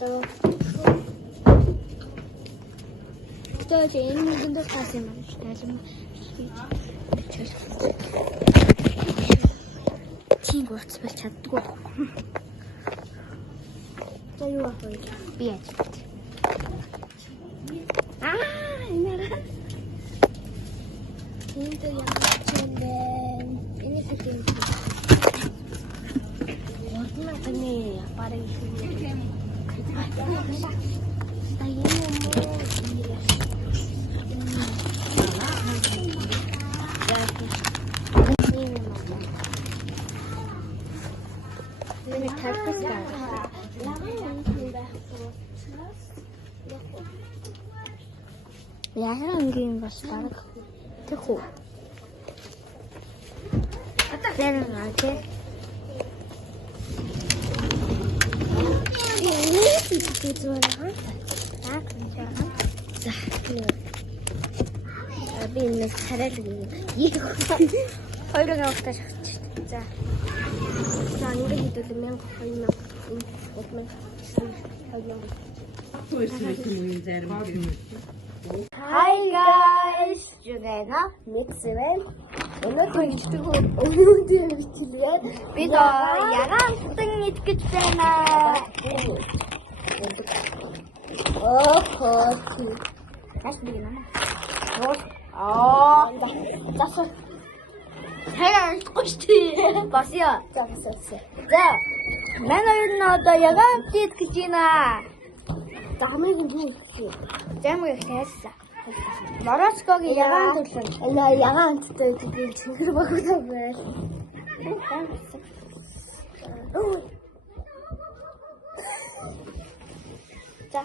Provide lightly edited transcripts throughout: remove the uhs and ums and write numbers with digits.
болоо. Тэгтээ энэ нэгэн дээр таас юм байна шүү дээ. Тинг уц байж чаддгүй. За юу ах вэ? Би яаж вэ? Энэ Тинтер ямар юм бэ? Энэ хэдийн. Ордна таны парай шүү. Яхаа ангийн бас дарах тэхүү. Атаа нааké. Би нэг хараад ийм хоёроо авахтаа шахчих. За. За ингэ хэдүүл 1000 2000 3000 Hi guys, Jugana Mixer. Өнөөдөр бичлээ. Бид ягаантан итгэж байна. Хас би наа. Засаа. Хайр гүштэй. Бася. За. Манай одоо ягаант итгэж байна. Замыг нь Замыг хайсан. Моросковын ягаан төлөв. Ягаантай би цэнхэр багтаа байл. За.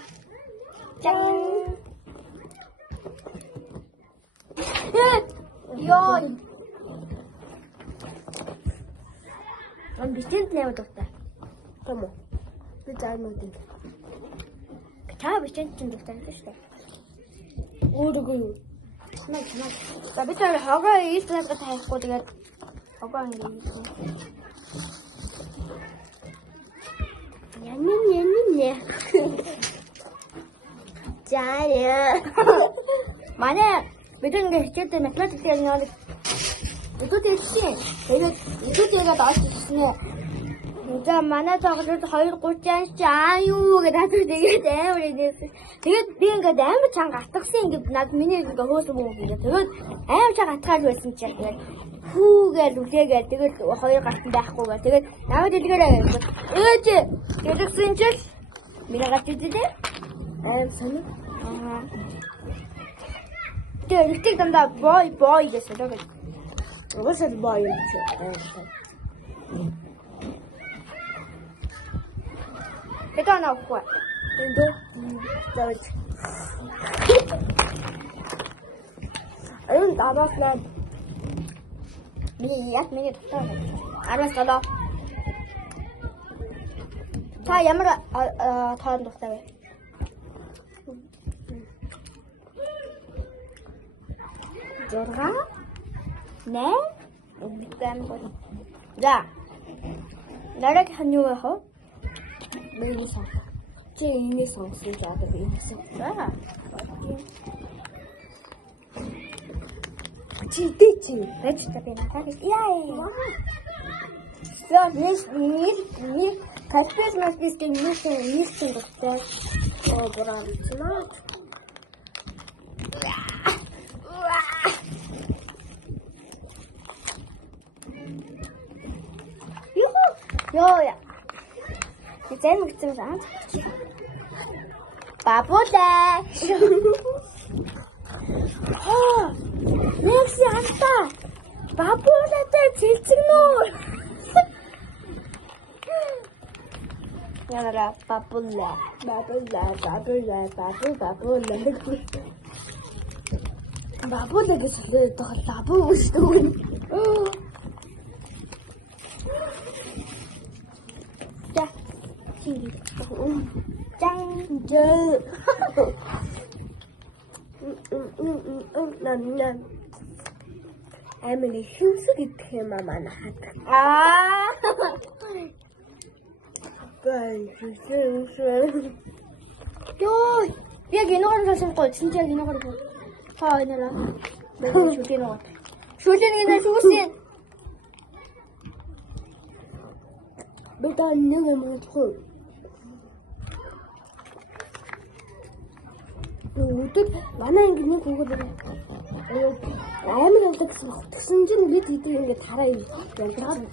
Ёй. Он битэн нэмэ дуртай. Том уу? Би займаг дээ. Та битэн дуртай шүү дээ. Өөрөөгөө юу? За би тэр хогоо ийслээд таяхгүй тэгээд хогоо ингэ ийсэн. Ян. Заяа. Манай бид ингэ хичээлдээ математик дээр нэг өдөрт хэлсэн. Тэгээд өдөртөө доош хэлсэн. За манай тоглолт 2:30 аа юу гэдэг тэгээд амар инээсэн. Тэгээд би ингээд амар чанга атгсан ингээд над миний ингээд хөөсөн мөн ингээд тэгээд амар чанга атгаад байсан чинь тэгээд хүүгээл үлээгээл тэгээд хоёр гартан байхгүйгээ тэгээд намайг дэлгэрээ өөч гэдгсэн чинь миний гарч идэв. Сонио. Тэгээд ихтэй дандаа бой гэсэн тэгээд уусаад бой юм чи. Это она уходит. Иду. Давайте. Он абаслан. Миний тутаа. Араас тала. Та ямар тоон дуртай вэ? Зорга? Нэ? Битэн гол. За. Нараг ханюу яах? Миний сон. Чи энэ сонсож байгаа би хэлсэн. Чи байж та би надад яа. За нэг каспес нас бистэй нэг дуртай. Оо буран чимаа. Ёо. Зэм гэсэн юм. Бабудай. Нэкси анта. Бабудай цэлцгнөө. Яра бабула. Бабула гэсэн тоглоом шүү. 짱. Emily 휴수 гэдэг юм аа манай хаад. Ёо, яг энэгээр сонсон 진짜 яг энэгээр бо. Хаа энэра. Нэг шүлэн уу. Шүлэн энэ шүүсэн. Бэтэн нэг юм хөө. Өдөр манай ингэ нэг хүүхэд амар ялдаг гэсэн чинь бид хэдий ингэ тараа юм ялгаад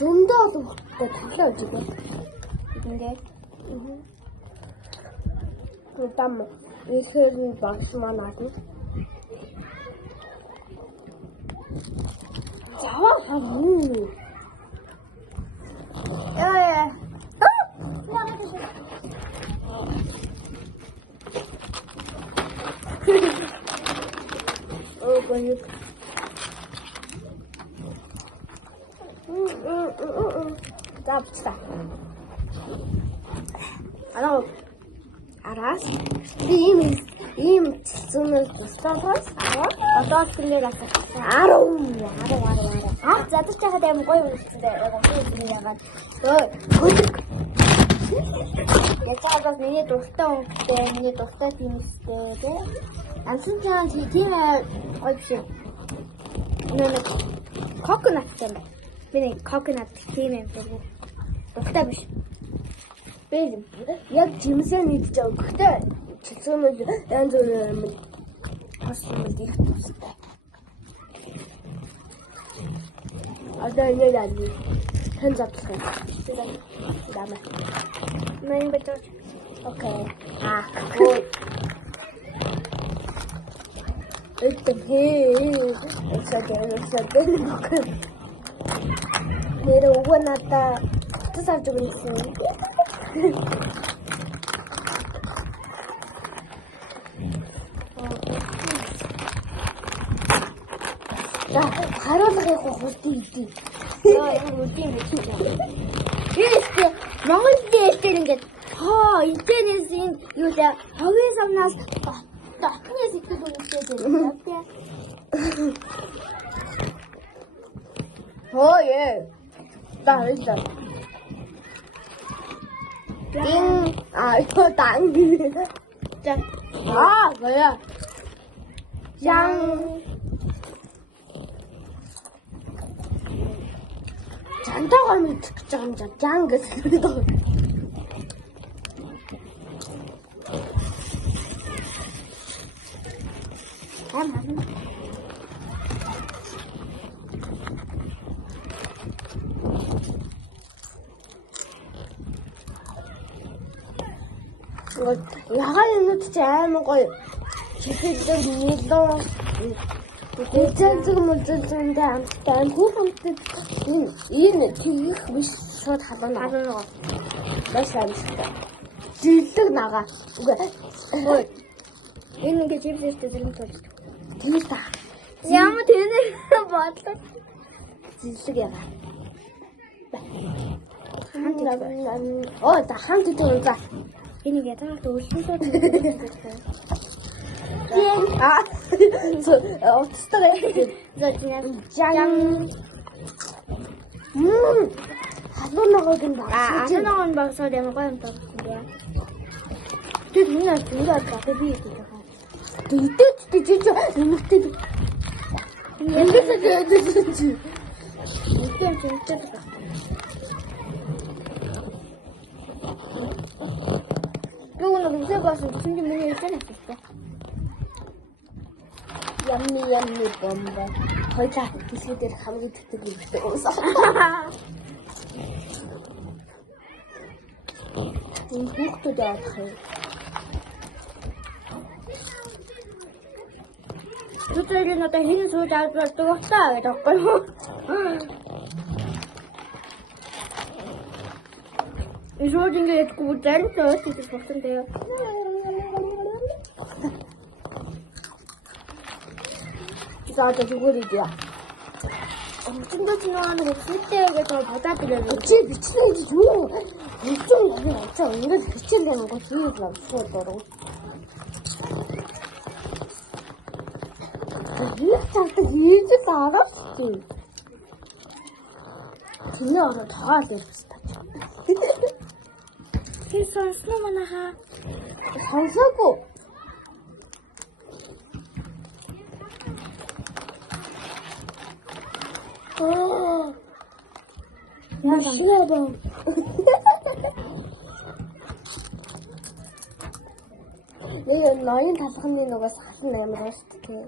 дөндөө болохгүй тавлаа гэж байна. Ингээд. Тутам ихээр нь багш манаад нь. Яваа хаа. Яа. Oh, banyak. Stop. Ano? Aras? Ийм цэцүүнээс туслахаас одоо тэрээр арав. Задаж чахад аим гоё үлдсэн. Яг яагаад. Ячаагаад миний дуртай үнэтэй, миний дуртай тиймстэй тий. Амсан чаан тийм гоё биш. Нэг coconut юм. Миний coconut тийм юм байна. Дуртай биш. Би яг жимсээ нэгж байгаа. Гэхдээ цэцүүнүүд янз бүрийн юм. Хослол ирэх тустай. Одоо ингэ яа. Хэн задлах юм. Дама. Мэн битэр. Окей. Гоо. Нэр уг надаа тусаар зүгнэсэн. Харуулгын хурдын идэв. Яа, ямар үдийн гэдэг. Иймээ Монгол дээр ингээд интернет юу да хавийн самнаас дотны сэтгэл үнэтэй дээ. Яа. Таалаа. Ito tangi. Kaya. Yang 잔다가 밑장 그래도 야간에는 진짜 먹어요. 지금도 밀도 이제는 좀 단 후반때 이는 뒤에 미쳐 다잖아. 맛이 안 있어. 질득 나가. 뭐 있는 게 집에 있을 때 들은 소리. 들다. 야무 되네. 맞다. 질득이야. 나 한테 들어가. Ini kita tulis itu 나간 박사 내가 과연 더 근데야. 그 누나 누가 그 비에 있어. 이때 진짜 이때 이때 진짜 요거는 무슨 가서 무슨 좀 문제 있잖아. 얌미 bomba. 거의 다 기술들 감기 듣고 그때 웃어. 이것도 다 돼. 저쪽에 나타 흰 소자 또 왔다. 이러고. 이 소진 게 자꾸 못 자르죠. 진짜 좋던데요. 나도 누구리야? 엄청 더 지나가는 거 쓸데에게서 받아들여요. 그치 미친애지 좀. 일종 나는 진짜 이래서 미친다는 거 주의를 안 쓰더라고. 이렇게 일찍 알았지. 그녀를 더 하게 됐어. Тэр сонсноо манайхаа. Сонсоогүй. Яагаад? Нэг ноён талхны нугас хатан амар шүү дээ.